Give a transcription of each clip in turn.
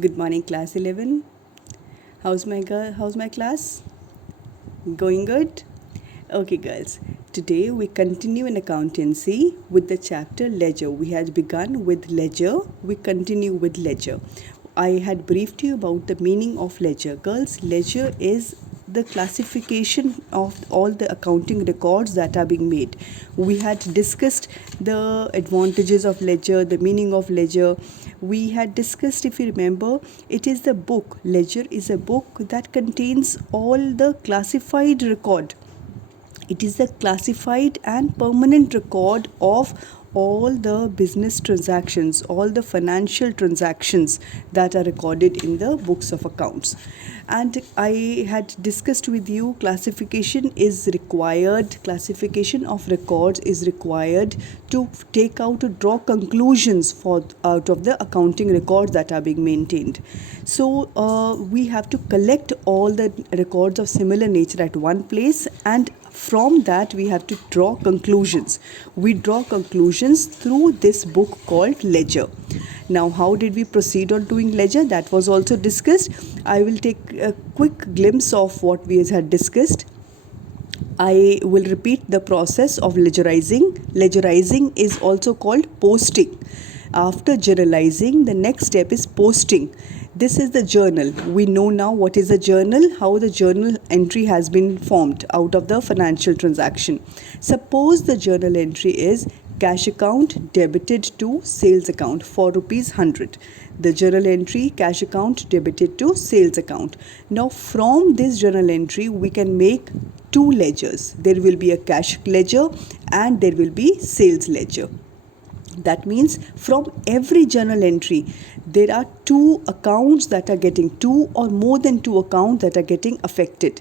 Good morning, class 11. How's my class? Going good? Okay, girls. Today we continue in accountancy with the chapter ledger. We had begun with ledger. We continue with ledger. I had briefed you about the meaning of ledger. Girls, ledger is the classification of all the accounting records that are being made. We had discussed the advantages of ledger, the meaning of ledger. We had discussed, if you remember, it is the book. Ledger is a book that contains all the classified record. It is the classified and permanent record of all the business transactions, all the financial transactions that are recorded in the books of accounts. And I had discussed with you classification is required, classification of records is required to take out or draw conclusions out of the accounting records that are being maintained. So we have to collect all the records of similar nature at one place, and from that we have to draw conclusions. We draw conclusions through this book called ledger. Now, how did we proceed on doing ledger? That was also discussed. I will take a quick glimpse of what we had discussed. I will repeat the process of ledgerizing. Ledgerizing is also called posting. After journalizing, the next step is posting. This is the journal. We know now what is a journal, how the journal entry has been formed out of the financial transaction. Suppose the journal entry is cash account debited to sales account for ₹100. The journal entry cash account debited to sales account. Now from this journal entry we can make two ledgers. There will be a cash ledger and there will be sales ledger. That means from every journal entry there are two accounts that are getting, two or more than two accounts that are getting affected.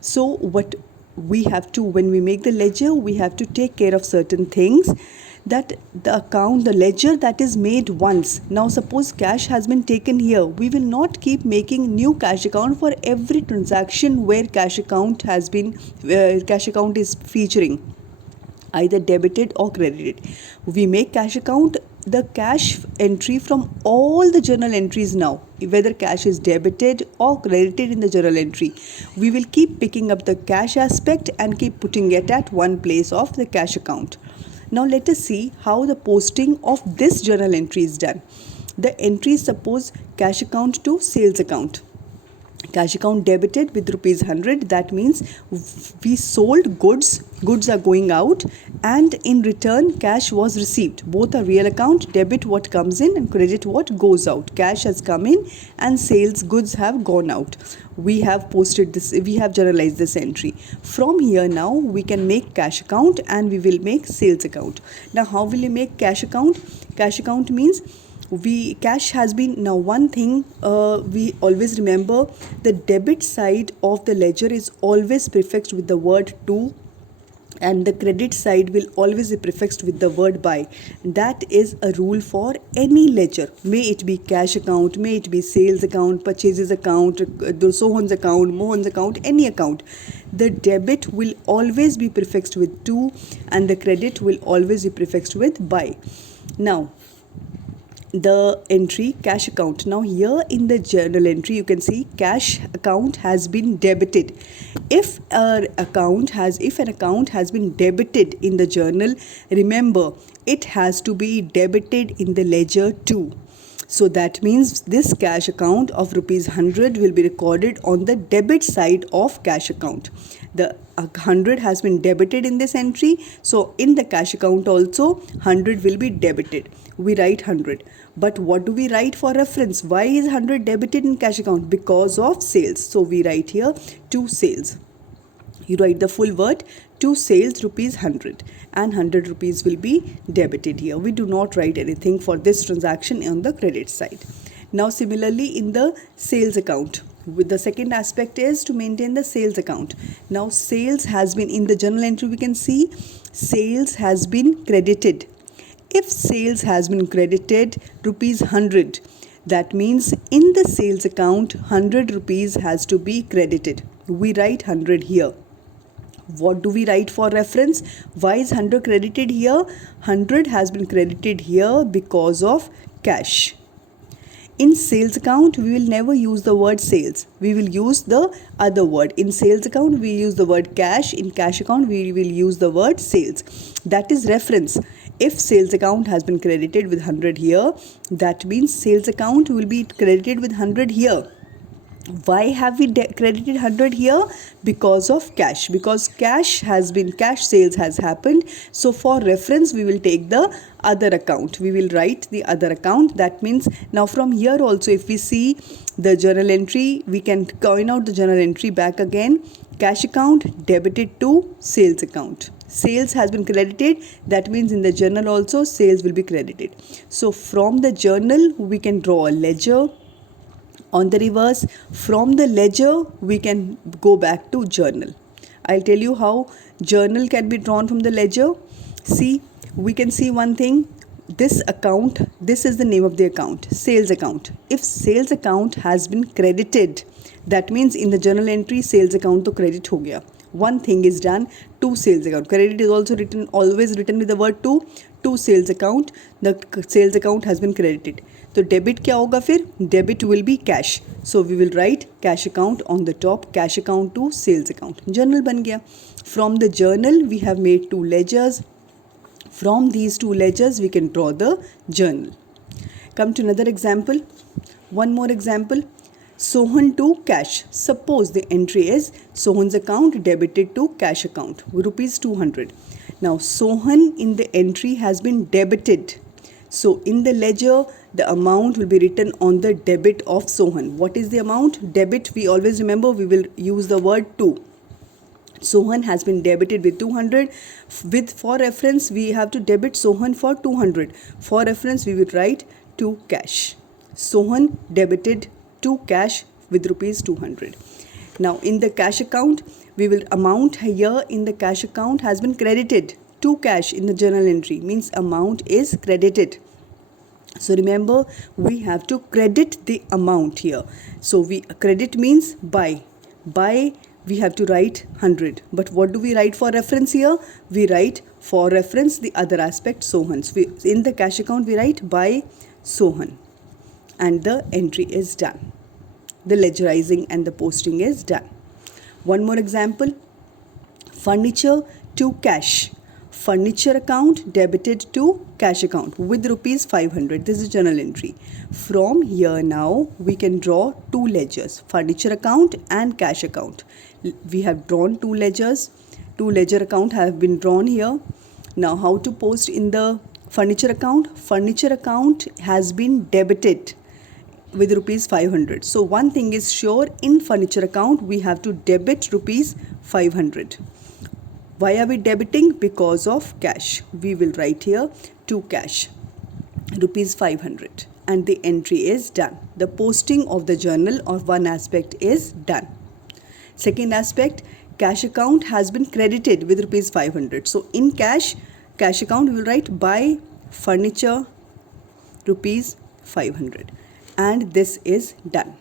So what we have to, when we make the ledger, we have to take care of certain things, that the account, the ledger that is made once. Now suppose cash has been taken here, we will not keep making new cash account for every transaction where cash account has been cash account is featuring, either debited or credited. We make cash account, the cash entry from all the journal entries now, whether cash is debited or credited in the journal entry. We will keep picking up the cash aspect and keep putting it at one place of the cash account. Now let us see how the posting of this journal entry is done. The entry is suppose cash account to sales account. Cash account debited with ₹100. That means we sold goods, goods are going out, and in return cash was received. Both are real account, debit what comes in and credit what goes out. Cash has come in and sales goods have gone out. We have posted this, we have journalized this entry. From here now we can make cash account and we will make sales account. Now how will you make cash account? Cash account means cash has been, now one thing we always remember, the debit side of the ledger is always prefixed with the word to, and the credit side will always be prefixed with the word by. That is a rule for any ledger, may it be cash account, may it be sales account, purchases account, Sohan's account, Mohan's account, any account. The debit will always be prefixed with to and the credit will always be prefixed with by. Now the entry cash account. Now here in the journal entry you can see cash account has been debited. If an account has been debited in the journal, remember it has to be debited in the ledger too. So that means this cash account of ₹100 will be recorded on the debit side of cash account. The 100 has been debited in this entry, so in the cash account also 100 will be debited. We write 100. But what do we write for reference? Why is 100 debited in cash account? Because of sales. So we write here to sales. You write the full word to sales ₹100 and ₹100 will be debited here. We do not write anything for this transaction on the credit side. Now similarly in the sales account, with the second aspect is to maintain the sales account. Now sales has been, in the journal entry we can see sales has been credited. If sales has been credited ₹100, that means in the sales account ₹100 has to be credited. We write 100 here. What do we write for reference? Why is 100 credited here? 100 has been credited here because of cash. In sales account, we will never use the word sales. We will use the other word. In sales account, we use the word cash. In cash account, we will use the word sales. That is reference. If sales account has been credited with 100 here, that means sales account will be credited with 100 here. Why have we credited 100 here? Because of cash. Because cash sales has happened. So for reference, we will take the other account. We will write the other account. That means now from here also, if we see the journal entry, we can coin out the journal entry back again. Cash account debited to sales account. Sales has been credited. That means in the journal also sales will be credited. So from the journal, we can draw a ledger. On the reverse, from the ledger, we can go back to journal. I'll tell you how journal can be drawn from the ledger. See, we can see one thing. This account, this is the name of the account, sales account. If sales account has been credited, that means in the journal entry, sales account to credit ho gaya. One thing is done to sales account. Credit is also written, always written with the word to sales account. The sales account has been credited. तो debit क्या होगा फिर? Debit will be cash. So we will write cash account on the top, cash account to sales account. Journal बन गया. From the journal we have made 2 ledgers. From these 2 ledgers we can draw the journal. Come to another example. One more example. Sohan to cash. Suppose the entry is Sohan's account debited to cash account, rupees 200. Now Sohan in the entry has been debited. So in the ledger, the amount will be written on the debit of Sohan. What is the amount? Debit, we always remember, we will use the word to. Sohan has been debited with 200. For reference, we have to debit Sohan for 200. For reference, we will write to cash. Sohan debited to cash with rupees 200. Now in the cash account, we will amount here in the cash account has been credited to cash in the journal entry, means amount is credited. So remember, we have to credit the amount here. So we credit means buy. Buy, we have to write 100. But what do we write for reference here? We write for reference the other aspect, Sohan. So in the cash account, we write buy Sohan. And the entry is done. The ledgerizing and the posting is done. One more example. Furniture to cash. Furniture account debited to cash account with rupees 500. This is journal entry. From here now, we can draw 2 ledgers, furniture account and cash account. We have drawn 2 ledgers. 2 ledger account have been drawn here. Now how to post in the furniture account? Furniture account has been debited with rupees 500. So one thing is sure, in furniture account, we have to debit rupees 500. Why are we debiting? Because of cash. We will write here to cash, rupees 500, and the entry is done. The posting of the journal or one aspect is done. Second aspect, cash account has been credited with rupees 500. So in cash account, we will write buy furniture rupees 500, and this is done.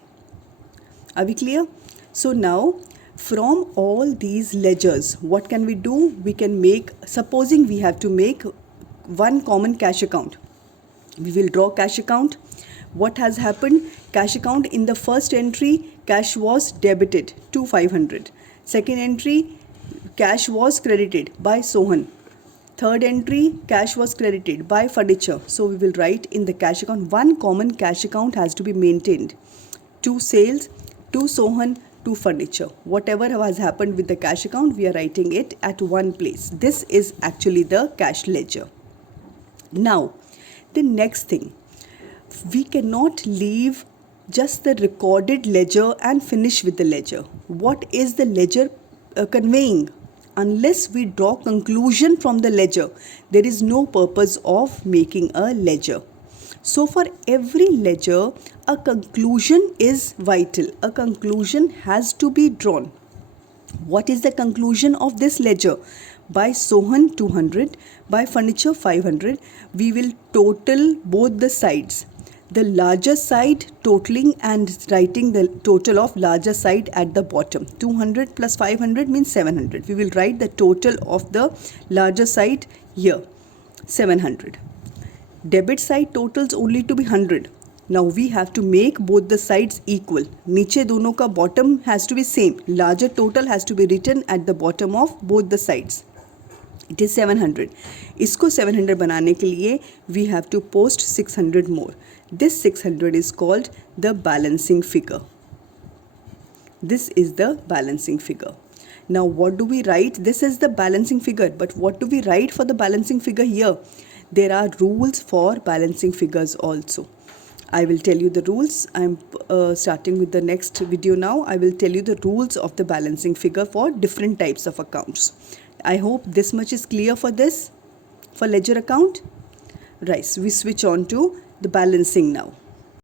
Are we clear? So now, from all these ledgers, what can we do? We can make, supposing we have to make one common cash account. We will draw cash account. What has happened? Cash account, in the first entry, cash was debited to 500. Second entry, cash was credited by Sohan. Third entry, cash was credited by furniture. So we will write in the cash account, one common cash account has to be maintained. To sales, to Sohan, to furniture. Whatever has happened with the cash account, we are writing it at one place. This is actually the cash ledger. Now, the next thing, we cannot leave just the recorded ledger and finish with the ledger. What is the ledger conveying? Unless we draw conclusion from the ledger, there is no purpose of making a ledger. So for every ledger, a conclusion is vital. A conclusion has to be drawn. What is the conclusion of this ledger? By Sohan 200, by furniture 500, we will total both the sides. The larger side totaling and writing the total of larger side at the bottom. 200 plus 500 means 700. We will write the total of the larger side here, 700. Debit side totals only to be 100. Now we have to make both the sides equal. नीचे दोनों का bottom has to be same. Larger total has to be written at the bottom of both the sides. It is 700. इसको 700 बनाने के लिए we have to post 600 more. This 600 is called the balancing figure. This is the balancing figure. Now what do we write? This is the balancing figure, but what do we write for the balancing figure here? There are rules for balancing figures also. I will tell you the rules. I'm starting with the next video now. I will tell you the rules of the balancing figure for different types of accounts. I hope this much is clear for this, for ledger account. Right, so we switch on to the balancing now.